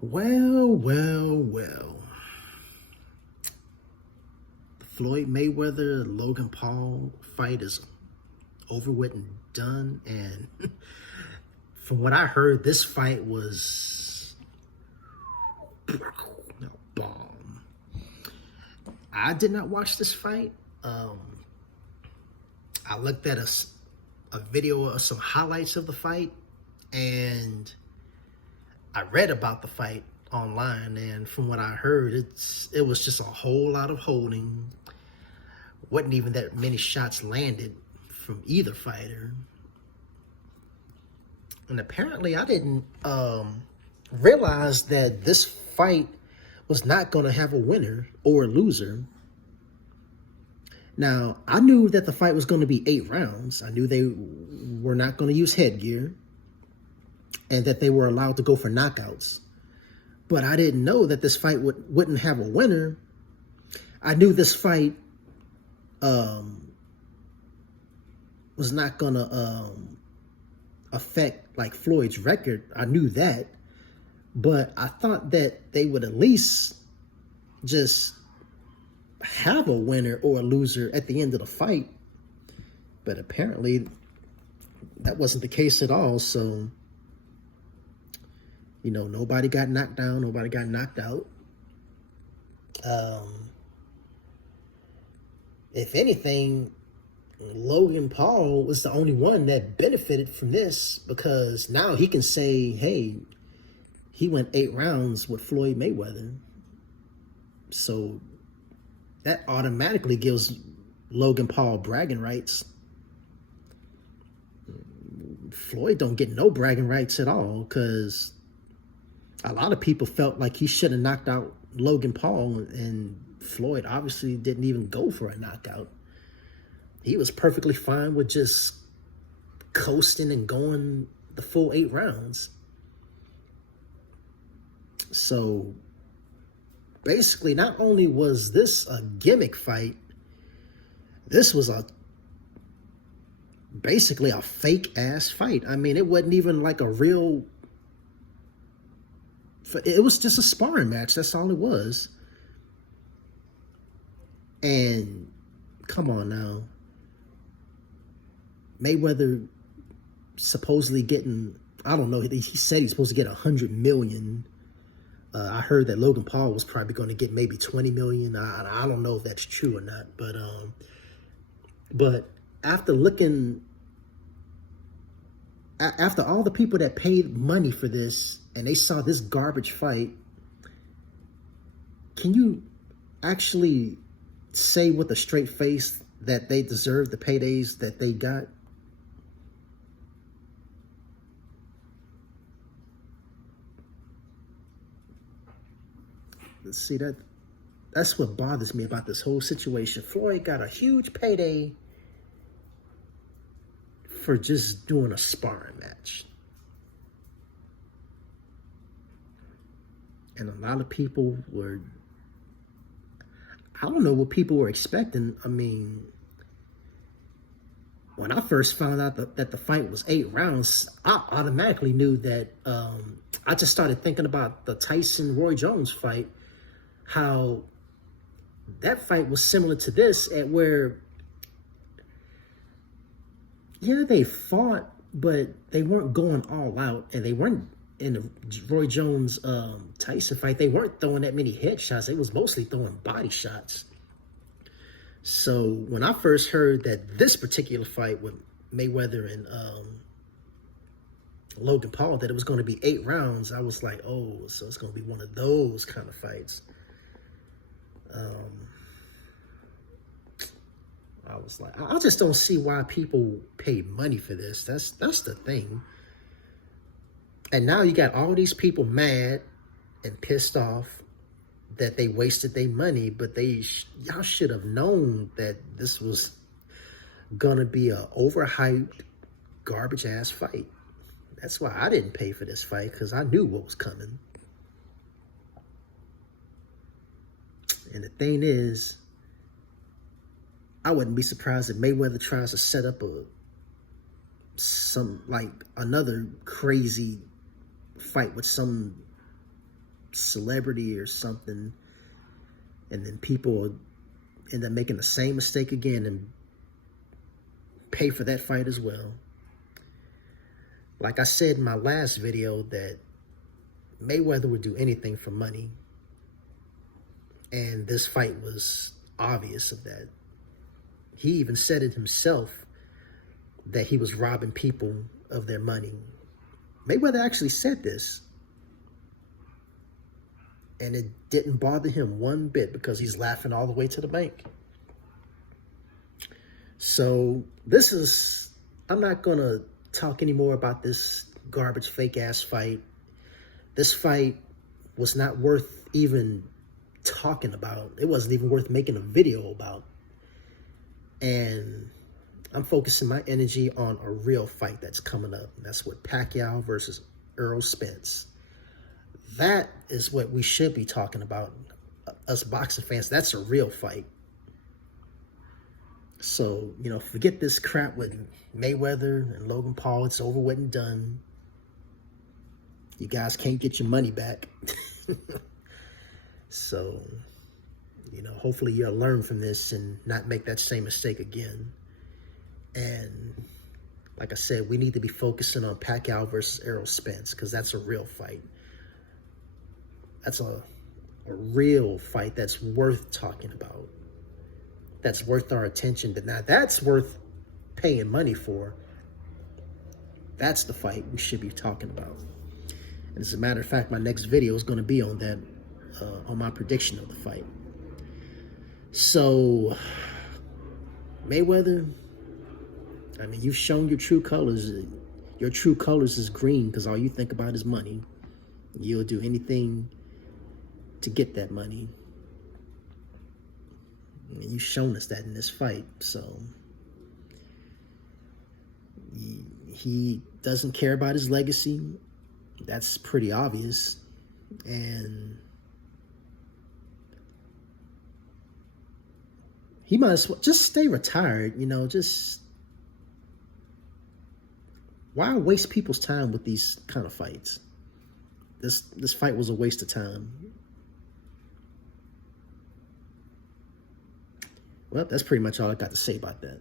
Well. The Floyd Mayweather Logan Paul fight is over with and done. And from what I heard, this fight was a bomb. I did not watch this fight. I looked at a video of some highlights of the fight, and I read about the fight online, and from what I heard, it was just a whole lot of holding. Wasn't even that many shots landed from either fighter. And apparently I didn't realize that this fight was not going to have a winner or a loser. Now, I knew that the fight was going to be 8 rounds. I knew they were not going to use headgear and that they were allowed to go for knockouts. But I didn't know that this fight wouldn't have a winner. I knew this fight was not going to affect like Floyd's record. I knew that. But I thought that they would at least just have a winner or a loser at the end of the fight. But apparently that wasn't the case at all. So, you know, nobody got knocked down, nobody got knocked out. If anything, Logan Paul was the only one that benefited from this, because now he can say, hey, he went 8 rounds with Floyd Mayweather. So that automatically gives Logan Paul bragging rights. Floyd don't get no bragging rights at all, because a lot of people felt like he should have knocked out Logan Paul, and Floyd obviously didn't even go for a knockout. He was perfectly fine with just coasting and going the full 8 rounds. So basically, not only was this a gimmick fight, this was basically a fake ass fight. I mean, it wasn't even like a real, it was just a sparring match. That's all it was. And come on now, Mayweather supposedly getting, I don't know, he said he's supposed to get 100 million. I heard that Logan Paul was probably going to get maybe 20 million. I don't know if that's true or not, but after looking, after all the people that paid money for this and they saw this garbage fight, can you actually say with a straight face that they deserve the paydays that they got? See, that's what bothers me about this whole situation. Floyd got a huge payday for just doing a sparring match. And a lot of people were, I don't know what people were expecting. I mean, when I first found out that the fight was 8 rounds, I automatically knew that, I just started thinking about the Tyson-Roy Jones fight, how that fight was similar to this, at where, yeah, they fought, but they weren't going all out, and they weren't in the Roy Jones Tyson fight. They weren't throwing that many headshots. They was mostly throwing body shots. So when I first heard that this particular fight with Mayweather and Logan Paul, that it was going to be 8 rounds, I was like, oh, so it's going to be one of those kind of fights. I was like, I just don't see why people pay money for this. That's the thing. And now you got all these people mad and pissed off that they wasted their money, but y'all should have known that this was gonna be a overhyped, garbage ass fight. That's why I didn't pay for this fight, because I knew what was coming. And the thing is, I wouldn't be surprised if Mayweather tries to set up another crazy fight with some celebrity or something, and then people end up making the same mistake again and pay for that fight as well. Like I said in my last video, that Mayweather would do anything for money, and this fight was obvious of that. He even said it himself that he was robbing people of their money. Mayweather actually said this, and it didn't bother him one bit because he's laughing all the way to the bank. So I'm not going to talk anymore about this garbage, fake-ass fight. This fight was not worth even talking about. It wasn't even worth making a video about. And I'm focusing my energy on a real fight that's coming up. And that's what Pacquiao versus Errol Spence. That is what we should be talking about, us boxing fans. That's a real fight. So, forget this crap with Mayweather and Logan Paul. It's over with and done. You guys can't get your money back. So, hopefully you'll learn from this and not make that same mistake again. And like I said, we need to be focusing on Pacquiao versus Errol Spence, because that's a real fight. That's a real fight that's worth talking about. That's worth our attention. Now, that's worth paying money for. That's the fight we should be talking about. And as a matter of fact, my next video is going to be on that, on my prediction of the fight. So, Mayweather, I mean, you've shown your true colors. Your true colors is green because all you think about is money. You'll do anything to get that money. And you've shown us that in this fight. So he doesn't care about his legacy. That's pretty obvious. And he might as well just stay retired, just why waste people's time with these kind of fights? This fight was a waste of time. Well, that's pretty much all I got to say about that.